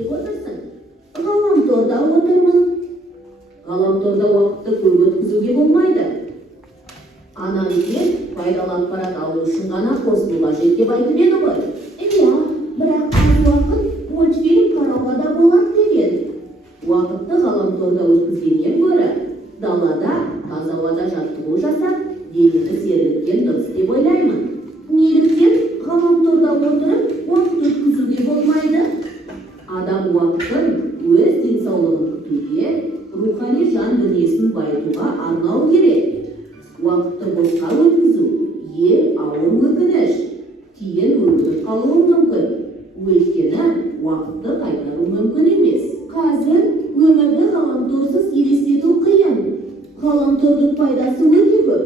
деп отырсың? Ғаламторда отырмын. Ғаламторда уақытты көп өткізуге болмайды. Анализден пайдалы ақпарат алу үшін ғана қосылу қажет деп айтып еді ғой. Иә, бірақ аз уақыт мультфильм қарауға да болады деген. Уақытты ғаламторда өткізгеннен гөрі далада таза ауада жаттығу жасап, денені сергіткен дұрыс деп ойлаймын. Неліктен ғаламторда отырып уақыт өткізуге болмайды? Адам уақытын өз денсаулығын күтуге, рухани жан дүниесін байытуға арнау керек. Уақытты босқа өткізу ауыр өкініш, кейін өліп қалуы мүмкін. Өйткені уақытты қайтару мүмкін емес. Қазір өмірді ғаламторсыз елестету қиын. Ғаламтордың пайдасы өте көп.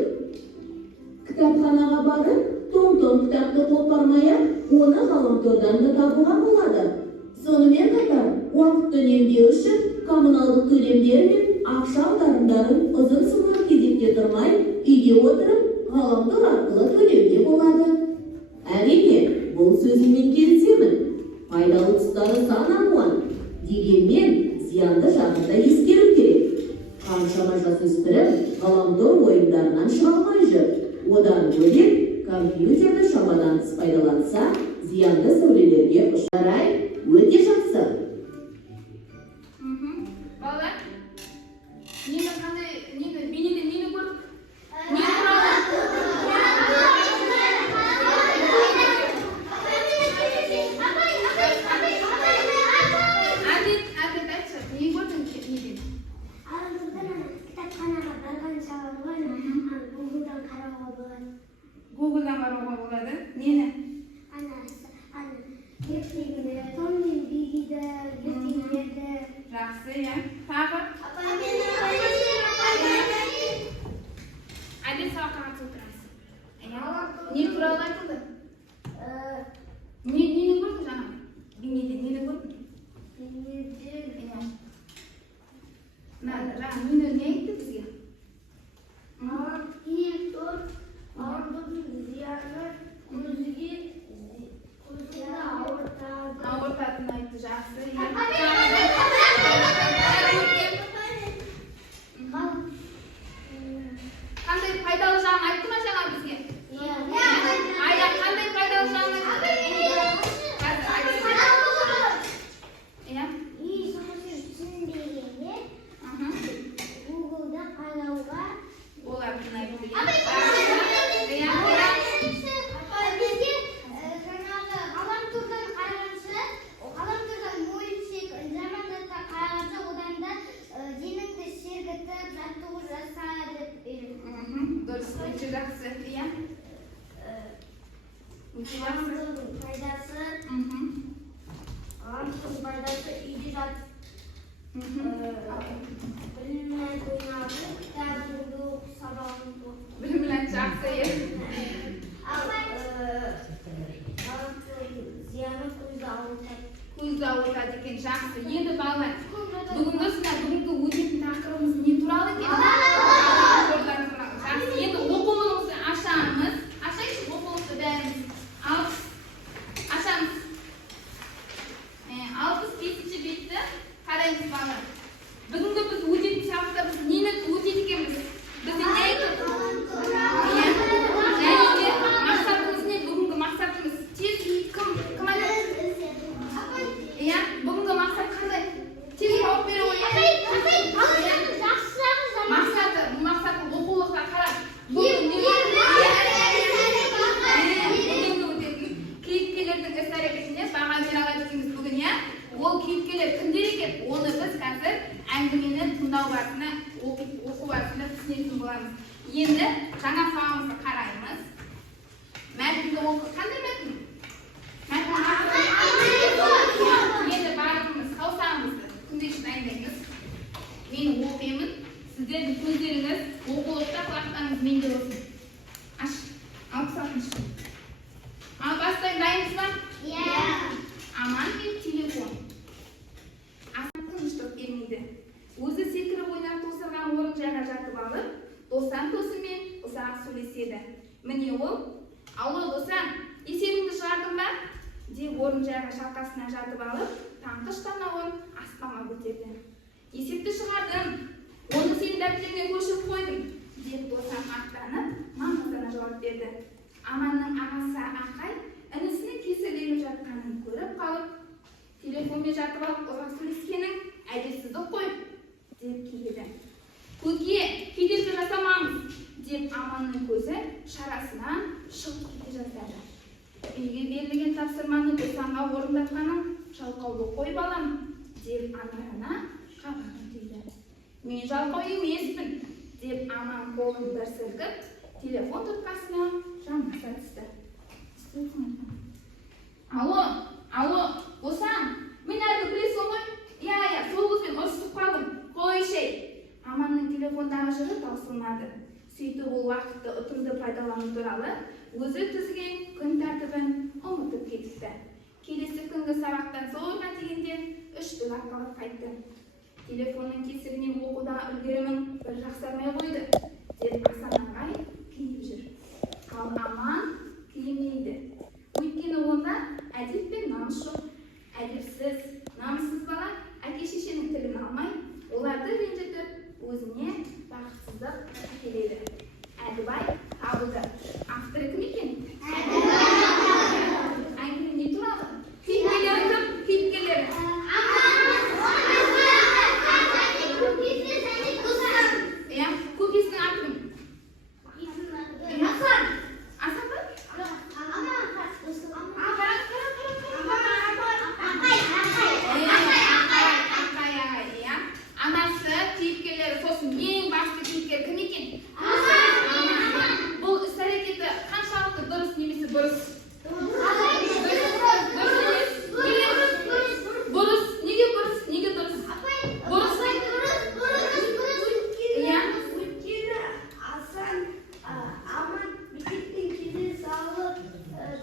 Кітапханаға барып, том-том кітапты қопармай-ақ, оны ғаламтордан да табуға болады. Сонымен қатар, уақытты үнемдеу үшін коммуналдық төлемдер мен ақша аударымдарын ұзын сонар кезекте тұрмай, үйде отырып, ғаламтор арқылы төлеуге болады. Әрине, бұл сөзіммен келісемін. Пайдалы тұстары сан алуан. Дегенмен, зиянды жағын да ескеру керек. Қаншама жасөспірім ғаламтор ойындарынан шыға алмай жүр. Одан бөлек, компьютерді шамадан тыс пайдаланса, зиянды сәулелерге ұшырай өте жақсы. Балалар, нені қандай, бейнеден нені көріп? Google'dan қарауға болады. Нені? Ертегілер, том мен бейгиді, ертегілерді. Жақсы, иә. Тағы? Әдет сабаққа қатысып отырамыз. Не туралы айтылды? Нені көрді жаңа? Бейнеден нені көрді? Бейнеден. Жаңа нені не айтты бізге? Ең тұр, ардудың зияны, көзге ауыртатын айтты. Жақсы, қандай пайдалы жағын айтты ма жаңа бізге? Айда, қандай пайдалы жағын айтты? Google-да қарауға олардың айтты. ғаламтордан мультик замандата қарағанша одан да деніңді сергітіп жаттығу жасады. Дұрыс, өте жақсы. Иә? Ғаламтордың пайдасы үйде жатып біліммен ойнады, кітабыңды оқып, сабағыңды оқып. Біліммен жақсы, иә? Зияны көзді ауыртады. Көзді ауыртады екен, жақсы. Енді балалар, бүгінгі өтетін тақырыбымыз не туралы екен? Жақсы, енді оқулығымызды ашамыз. Ашайықшы оқулықты бәріміз. Ашамыз. 65-ші бетті қараймыз балалар. Бүгінгі біз өтетін сабақта біз нені өтеді екенбіз? Бізде не айтты? Мақсатымыз не? Бүгінгі мақсатымыз тез кім айтады? Бүгінгі мақсат қандай? Тез жауап бере қойыңыз. Мақсаты оқулықта қарап. Кейіпкерлердің іс-әрекетіне баға бере алады екенбіз бүгін, иә? Ол кейіпкерлер кімдер екен? Оны біз қазір әңгімені тыңдау барысында, оқу барысында түсінетін боламыз. Енді жаңа сұрағымызды қараймыз. Мәтінді оқы. Қандай мәтін? Енді барлығымыз саусағымызды күндегіш дайындаймыз. Мен оқимын. Сіздердің көздеріңіз оқулықта, құлақтарыңыз менде болсын. Аш. 66. Ал бастайын, дайынсыз ба? Иә. Аман мен телефон. Асан тыныштық бермейді. Өзі секіріп ойнап тосырған орын жайға жатып алып, достан тосымен ұзақ сөйлеседі. Міне ол, алло достан, есебіңді шығардың ба? Деп орын жайға шалқасына жатып алып, таңқыш танауын аспанға көтерді. Есепті шығардым, оны сен дәптеріңе көшіріп қойдым, деп Досан ақтанып, маңыздана жауап берді. Аманның ағасы Ақай інісінің кесірленіп жатқанын көріп қалып, телефонмен жатып алып ұзақ сөйлескенің әдепсіздік қой, деп келеді. Көке, кедергі жасамаңыз, деп Аманның көзі шарасынан шығып кете жаздады. Үйге берілген тапсырманы Досанға орындатқаның жалқаулы қой балам, деп анарына қабағын түйді. Мен жалқау емеспін, деп Аман қолын бір сілкіп, телефон тұтқасына жамбаса түсті. Алло, Досан, мен әлгі білесің ғой? Я, сол қызбен ұрысып қалдым, қойшай. Аманның телефондағы жыры таусылмады. Сөйтіп ол уақытты ұтымды пайдалану туралы өзі тізген күн тәртібін ұмытып кетіпті. Келесі күнгі сабақтан зорға дегенде 3 түк арқалап қайтты. Телефонның кесірінен оқуда үлгерімін бір жақсармай қойды, деп Асан ағай күйіп жүр. Ал Аман күймейді. Өйткені онда әдеп пен намыс жоқ. Әдепсіз, намыссыз бала әке-шешенің тілін алмай, оларды ренжітіп, өзіне бақытсыздық әкеледі. Әдібай табылды. Авторы кім екен? Әңгіме не туралы? Кейіпкерлері кім? Кейіпкерлері. Көкесінің аты кім? Асан ба? Анасы, кейіпкерлері, сосын ең басты кейіпкер кім екен? Бұл іс-әрекеті қаншалықты дұрыс немесе бұрыс? Бұрыс. Неге бұрыс? Неге дұрыс? Бұрыс. Өйткені Асан Аман мектептен келе салып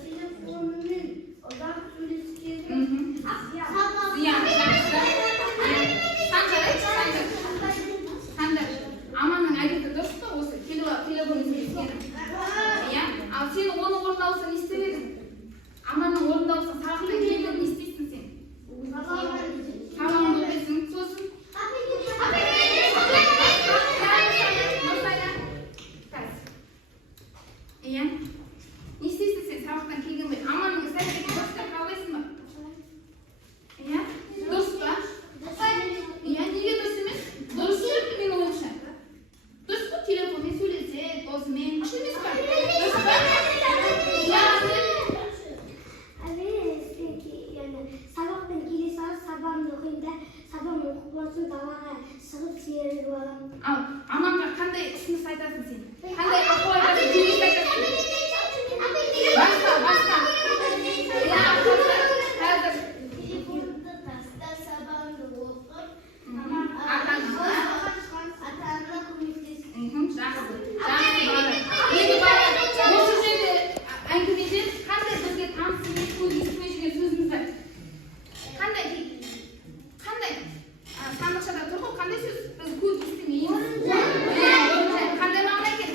телефонымен ұзақ сөйлескені Сандар, Аманның әдеті дұрыс па осы? Телефонмен сөйлескені. Ал сен оның орындаусын не істер едің? Аманның орындаусын сағынып келдің, не істейсің сен? Сабағын оқисың, сосын? Не істейсің сен сабақтан келген бе? Аманның іс-әрекетін дұрыс деп қабылдайсың ба? Дұрыс па? Неге дұрыс емес? Дұрыс жоқ менің ойымша. Дұрыс па? Телефонмен сөйлесе, досымен. Дұрыс емес па? Дұрыс па? Сабақтан келе салып сабағымды оқимын да, сабағымды оқып болсын далаға шығып серіліп аламын. Ал Аманға қандай ұсыныс айтасың сен? Қандай ақыл айтасың? Кеңес айтасың? Басқа. Қазір. Телефонды таста сабағымды оқып, ата-анама көмектесіп. Жақсы. Енді бала, осы жерде әңгімеден қандай бізге таныс емес көз естімей жүрген сөзіміз бар? Қандай? Сандықшада тұр ғой, қандай сөз? Біз көз естімейміз. Қандай мағына екен?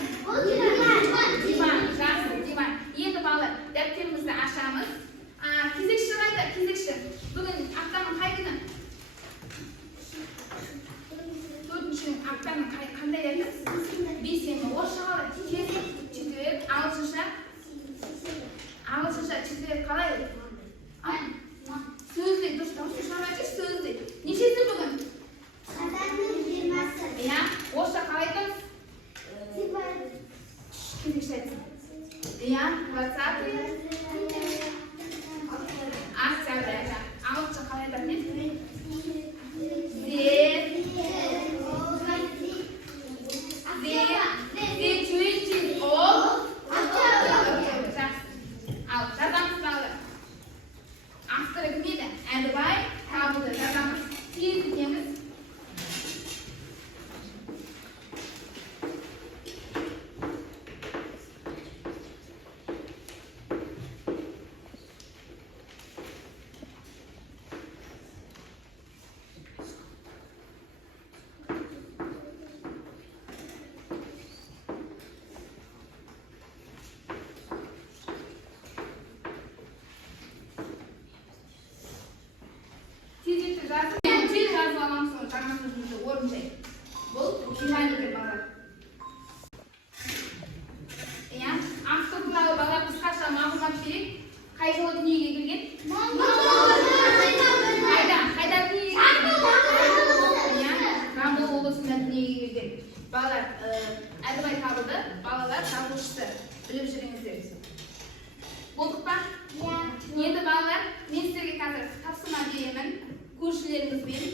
жазып аламыз соны жаңа сөзімізді орындай. Бұл внимание бала. Иә, Ақтық туралы бала қысқаша мағлұмат берейік. Қай жылы дүниеге келген? Қайда дүниеге келген? Жамбыл облысында дүниеге келген. Балалар, Әдібай табылды. Балалар жазушысы. Біліп жүріңіздер. Болдық па? Енді балалар, мен сіздерге қазір тапсырма беремін. Көршілеріңізбен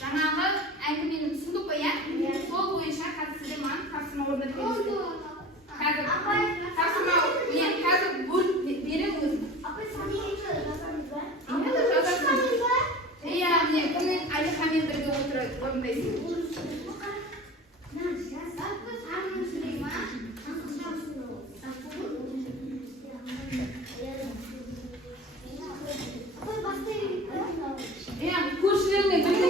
жаңағы әңгіменің түсіндік қой, иә? Сол бойынша қазір сіздер маған тапсырма орындап беріңіздер. Қазір тапсырма, мен қазір бөліп берем өзім. Иә, міне, күнмен Алихамен бірге отырып орындайсың. Көршілеріңмен бірге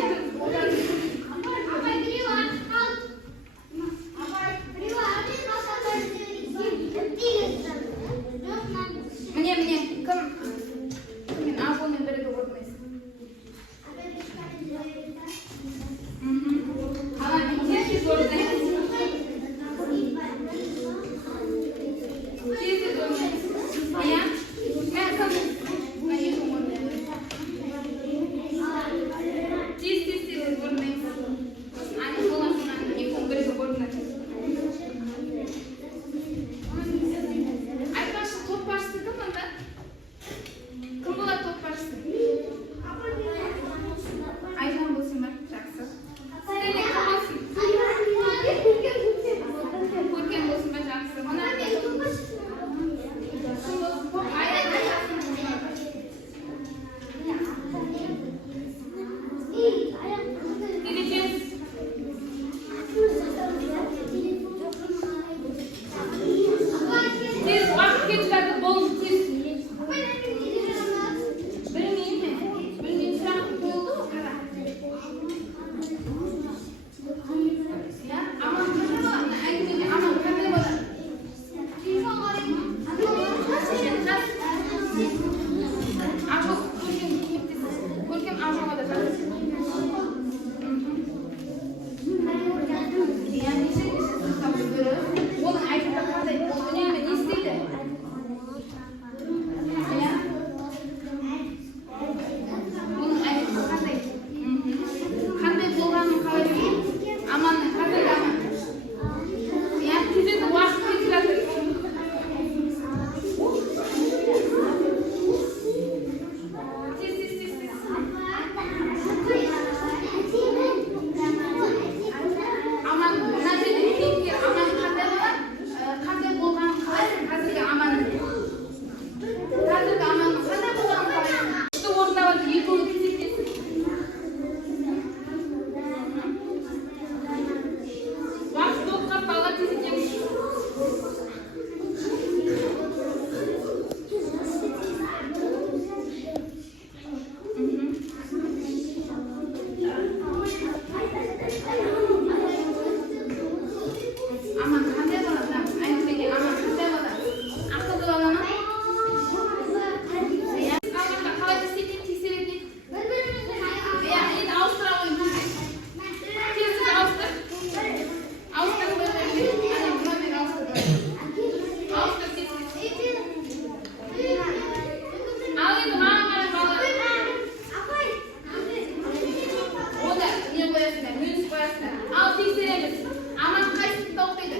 Міне, кіммен Ажолмен бірге орындайсың. Қалай, мен тез орындайсың. Тез орындайсың. Иә? Мен кім? Тез орындайсың. Ане боласың, екеуің бірге орындайсың. Айтпашы, топ басшысы кім онда? Кім болады топ басшысы? Айжан болсын ба? Жақсы. Сіздерде кім болсын? Көркен болсын ба? Жақсы. Тез уақыт кетіп жатыр, болды, тез. Білмеймін. Білмеймін, сұрақ болды ғой, қара. Иә, аман қандай болады? Әңгімеде аман қандай болады? Ажол, көркем көмектесіз. Көркем Ажолға да жазды. Иә, неше сұрақтар көріп, оның айтында қандай, үнемі не істейді? Иә? Оның айтында қандай? Қандай болғанын қалай білейін? Аманның қандай аман? Иә, тезірек уақыт кетіп жатыр. Аман, мына жерде кейіпкер аман қандай болады? Қандай болғанын қалайсың? Қазіргі аманның. Қазіргі аманның қандай болғанын қалайсың? Күшті орындап жатыр, екеуі кезектесін. Уақыт толыққа балалар кезектеміз. Аман қандай болады? Әңгімеге аман қандай болады? Ақылды бала ма? Иә. Қалғанда қалай істейтін тексеретін? Иә, енді ауыстыра қойын. Тез ауыстыр. Ауыстыр қойын. Ане, мынамен ауыстыр. Ауыстыр тез. Ал енді маған қарай бала. Ода не қоясыңдар? Мүйіз қоясыңдар. Ал тексереміз. Аман қайсысында оқиды?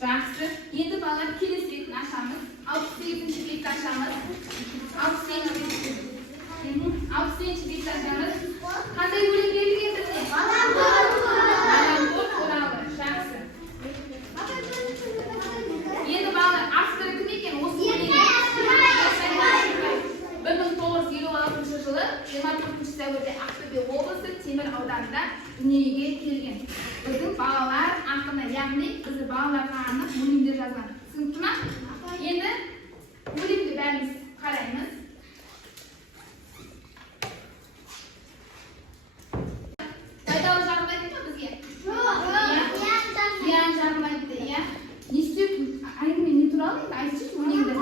Жақсы. Енді балалар келесі бетін ашамыз. 68-ші бетті ашамыз. 68-ші бетті. 68-ші бетті ашамыз. Қандай өлең берілген бізде? Ғаламтор туралы. Жақсы. Енді балалар авторы кім екен? Осы өлең. 1956 жылы 24 сәуірде Ақтөбе облысы Темір ауданында дүниеге келген. Біздің балалар ақыны, яғни бізді балаларға арнап өлеңдер жазған. Түсінікті ме? Енді өлеңді бәріміз қараймыз. Пайдалы жағын айтты ма бізге? Зиян жағын айтты, иә? Не істеп, әңгіме не туралы? Айтшы өлеңді.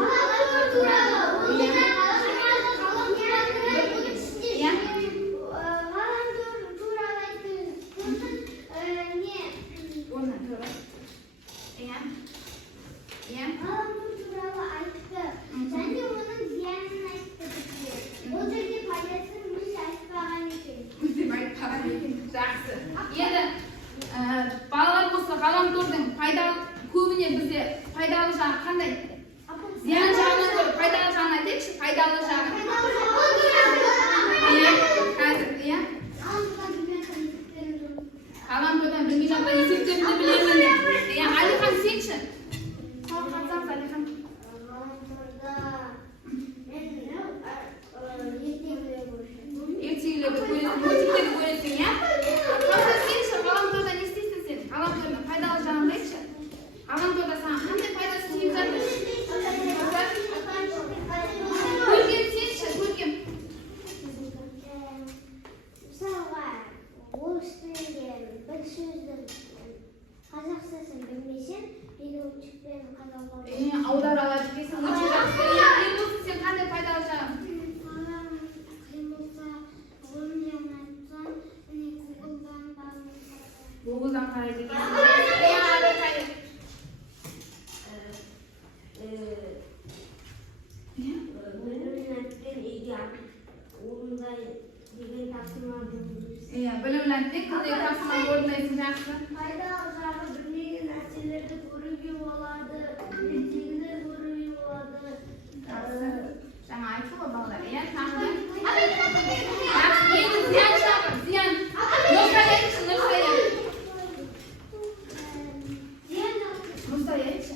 Жақсы. Енді балалар болса ғаламтордың көбіне бізде пайдалы жағы қандай? Зиян жағынан көріп, пайдалы жағын айтайықшы, пайдалы жағы. Қазір, иә? Ғаламтордан білмей жатқан есептерді білемін. Әлихан сенші? Қатсаңыз, Әлихан. Ертегілерді көресің, мультиктерді көресің, иә? Қазір сенші, ғаламторда не істейсің сен? Ғаламтордың пайдалы жағын айтшы. Ғаламторда саған қандай пайдасы тиіп жатыр? Көрген сенші, көрген. Мысалға, орыс тілінде бір сөздің қазақшасын білмесең, переводчикпен қарауға болады. Аудара алады дейсің, өте жақсы. Ең болсын сен қандай пайдалы жағын? Google'dan қарайды екенсің. Білімләнттен қандай тапсырма орындайсың, жақсы? Пайдалы жағы білмеген нәрселерді көруге болады, ертегілер көруге болады. Жаңа айтты ғой балалар, иә? Тағы. Енді зиян жағы, зиян. Нұрсай айтшы, Нұрсай. Нұрсай айтшы.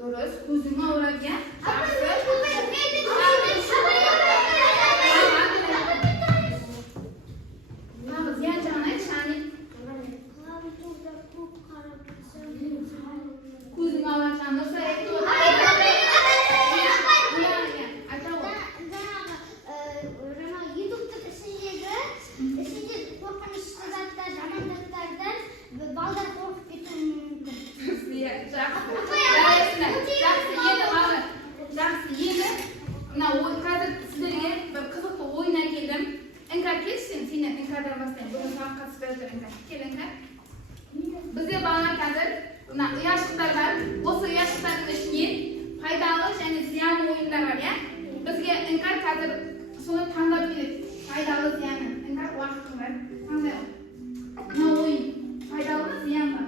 Дұрыс, көзің ауырады, иә? Тағы зиян жағын айтшы, Ани. Көзің ауырады, жаңа Нұрсай айтты ғой. Қазір сіздерге бір қызықты ойын әкелдім. Іңкәр келші, сені іңкәрден бастайын. Бүгін саған қатыспай отыр іңкәр. Кел іңкәр. Бізде балалар қазір ұяшықтар бар. Осы ұяшықтардың ішінен пайдалы және зиян ойындар бар, иә? Бізге іңкәр қазір соны таңдап береді. Пайдалы зияны. Іңкәр уақытың бар. Қандай? Мына ойын пайдалы ма, зиян ба?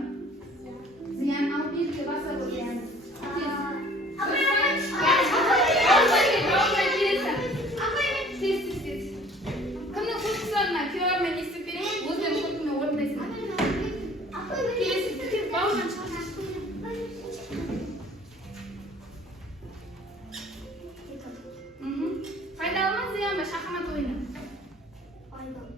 Зиян алып берді, баса ғой зияны. Кімнің қосқысарына теориямен естіп берейін, өздерің көркімен орындайсың. Келесі, бауыржан шығар. Пайдалы ма, зиян ба, шахмат ойыны? Пайдалы.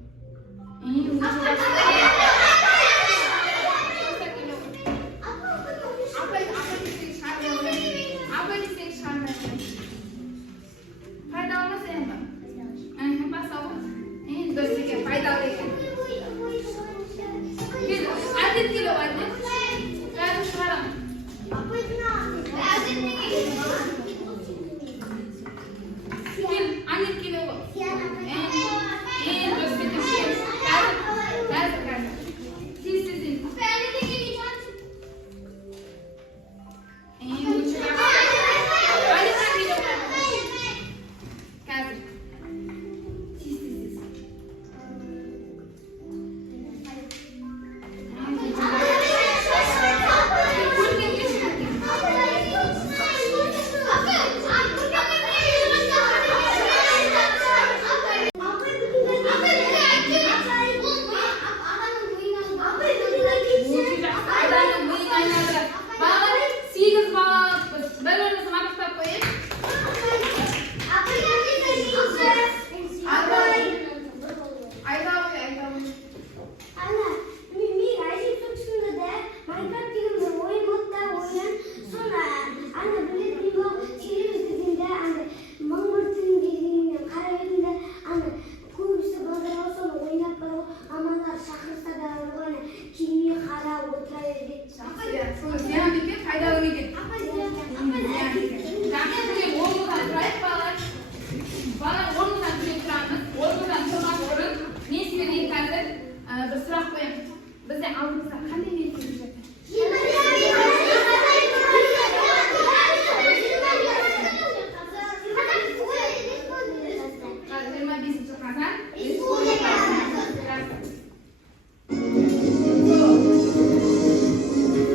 Жақсы, сол зиян екен, пайдалы екен. Зиян екен. Жақсы, түгел орнымыздан тұрайық, балалар. Балалар орнымыздан түгел тұрамыз. Орнымыздан тұрған орын. Мен сіздерге қазір бір сұрақ қоямын. Бізде алдымызда қандай мереке келіп жатыр? 25 қазан республика.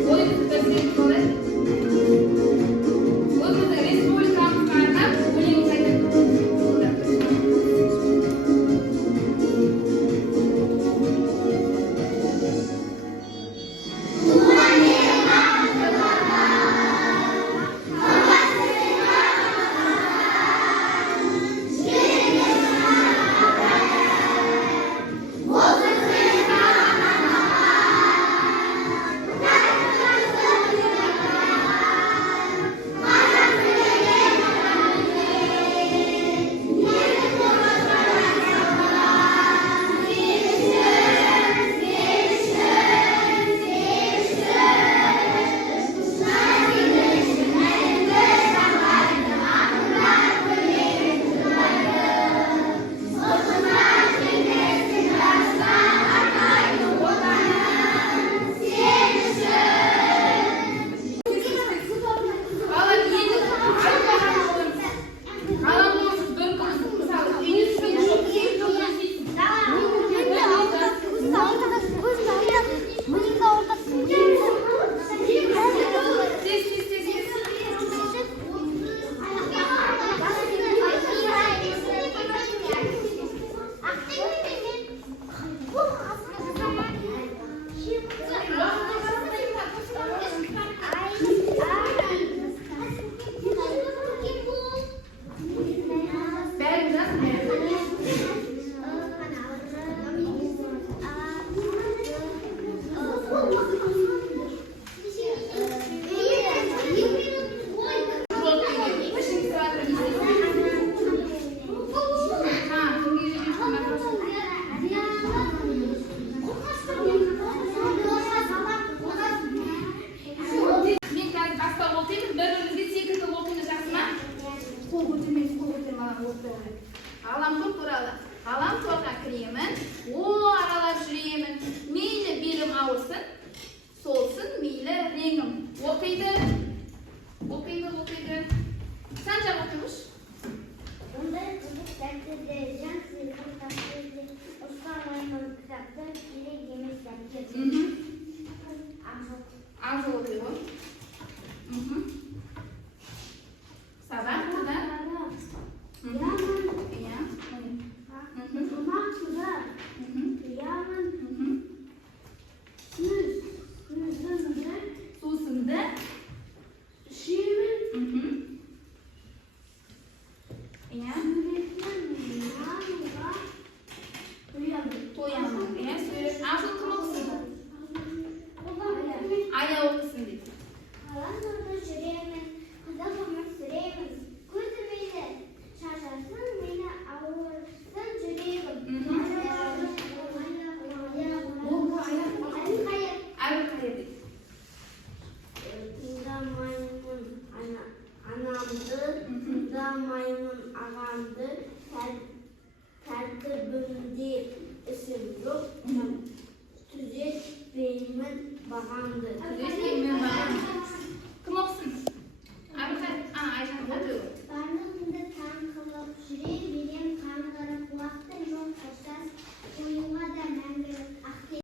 Ойымызды білдіріп қалай? Өзіміздің республикамызға арнап өлеңіміз айтады. Ғаламтор туралы. Ғаламторға кіремін, аралап жүремін. Мейлі белім ауырсын, солсын, мейлі реңім. Оқиды. Санжақ оқимыш? Ондай қызық сәттерде жан сыйлық тапсырды. Ұстамаймын кітапты керек емес сәттер. Ағзы оқиды ғой. Сабақ қыда? Сусынды тоямын. Сөйлеп, ағзын кім оқысын? Ая оқысын дейді. Ғаламторда жүремін, қызық өмір сүремін. Көзі мені шашасын, мені ауырсын жүрегім. Әбілқайыр дейді. Тыңдамаймын анамды, тыңдамаймын ағамды, тәртібімде ісім жоқ, түзетпеймін бағамды. Кім оқысын? Әбілқайыр, Айжан оқы. Барлығымды таң қылып жүре берем қаңғырып, уақытым жоқ қоштас, қоюға да мәңгілік ақтен.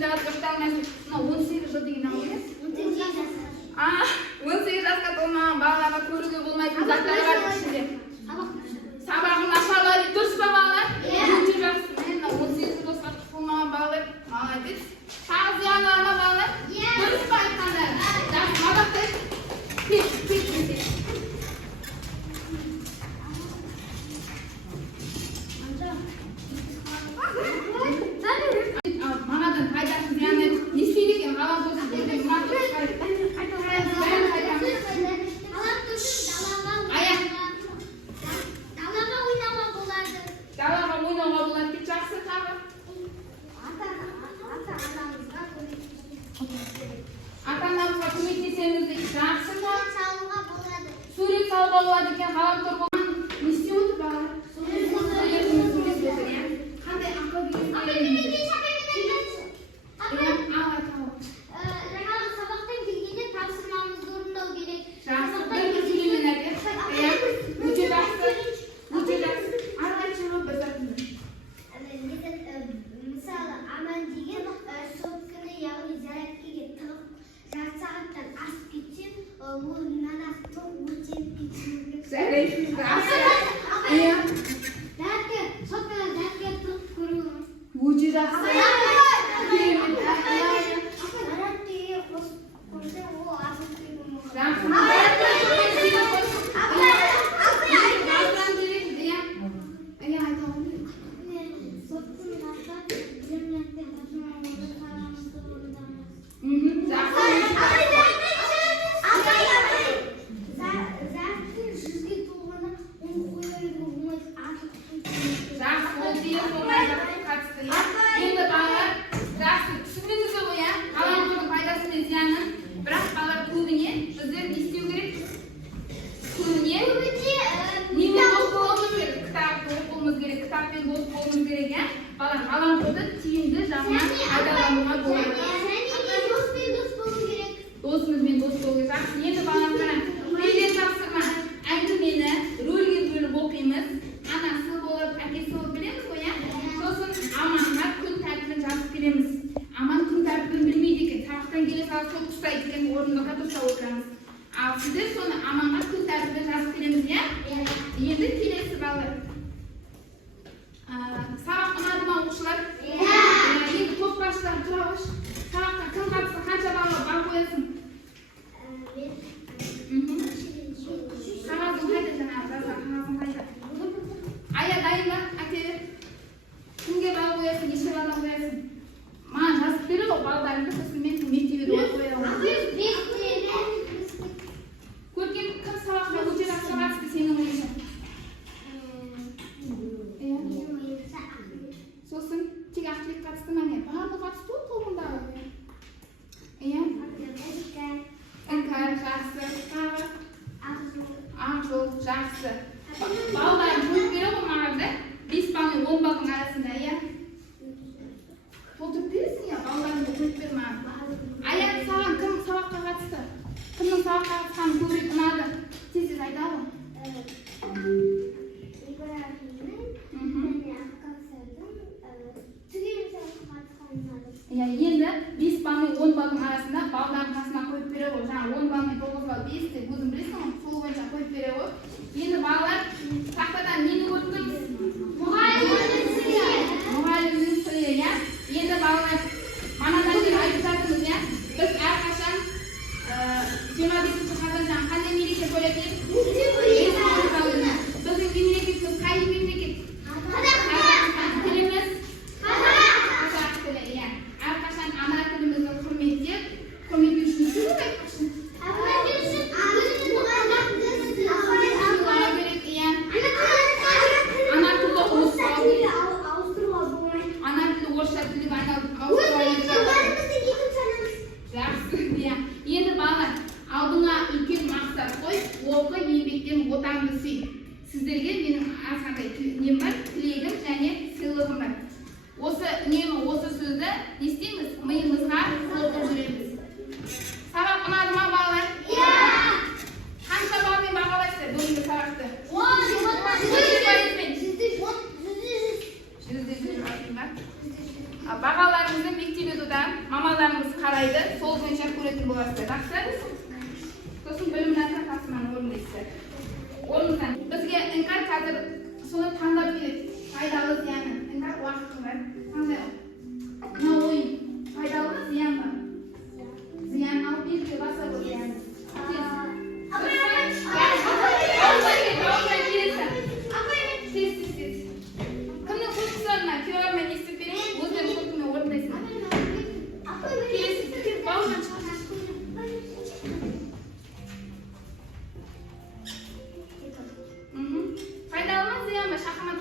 сен де азық алмайсың. Мына 18 жыл деген не емес? 18 жасқа толмаған балаларға көруге болмайтын заттар бар ішінде. Сабағын нашарлайды, дұрыс па балалар? Өте жақсы. Мына 18 жасқа толмаған балалар, молодец. Тағы зияны бар ма балалар? Дұрыс па айтқандар? Жақсы, мадақтайық. Пеш. Манадан пайдасын зияны не істейді екен? Ғаламтордан көрген далаға ойнауға болады деп жақсы тағы. Ата-анамызға көмектесеміз деп жақсы тағы. Сурет салуға болады екен, ғаламтор болған. Не істеп отыр балалар? Қандай ақыл Сабақтан келгенде тапсырмамызды орындау керек. Мысалы, аман деген сотканы, яғни зарядкеге тығып, жарты сағаттан асып кетсем, мойнынан астық өртеніп кетуі керек. Сотканы зарядкеге тығып көруі. Өте жақсы. Зарядкеге қосып көрсең, ол асып кетуі. Досымызбен дос болу керек. Енді балалар, президент тапсырма. Әңгімені рөлге бөліп оқимыз. Анасы болып, әкесі болып білеміз ғой, иә? Сосын Аманға күн тәртібін жазып келеміз. Аман күн тәртібін білмейді екен. Сабақтан келе сала сол ұстайды екен, орындыққа дұрыстап отырамыз. Ал сіздер соны Аманға күн тәртібін жазып келеміз, иә? Енді келесі балалар. Сабақ ұнады ма оқушылар? Енді топ басшылар тұра So'ni tanlab beradi. Foydali ziyoni. Endi vaqt var. Qanday? Nima o'yin? Foydalimi, ziyonmi? Ziyon olib berdi, basa bo'lgan. Kimning qo'shqisini ko'rmay istib bering, o'zim qo'shimni o'rnaysan. Foydalimi, ziyonmi? Shaxmat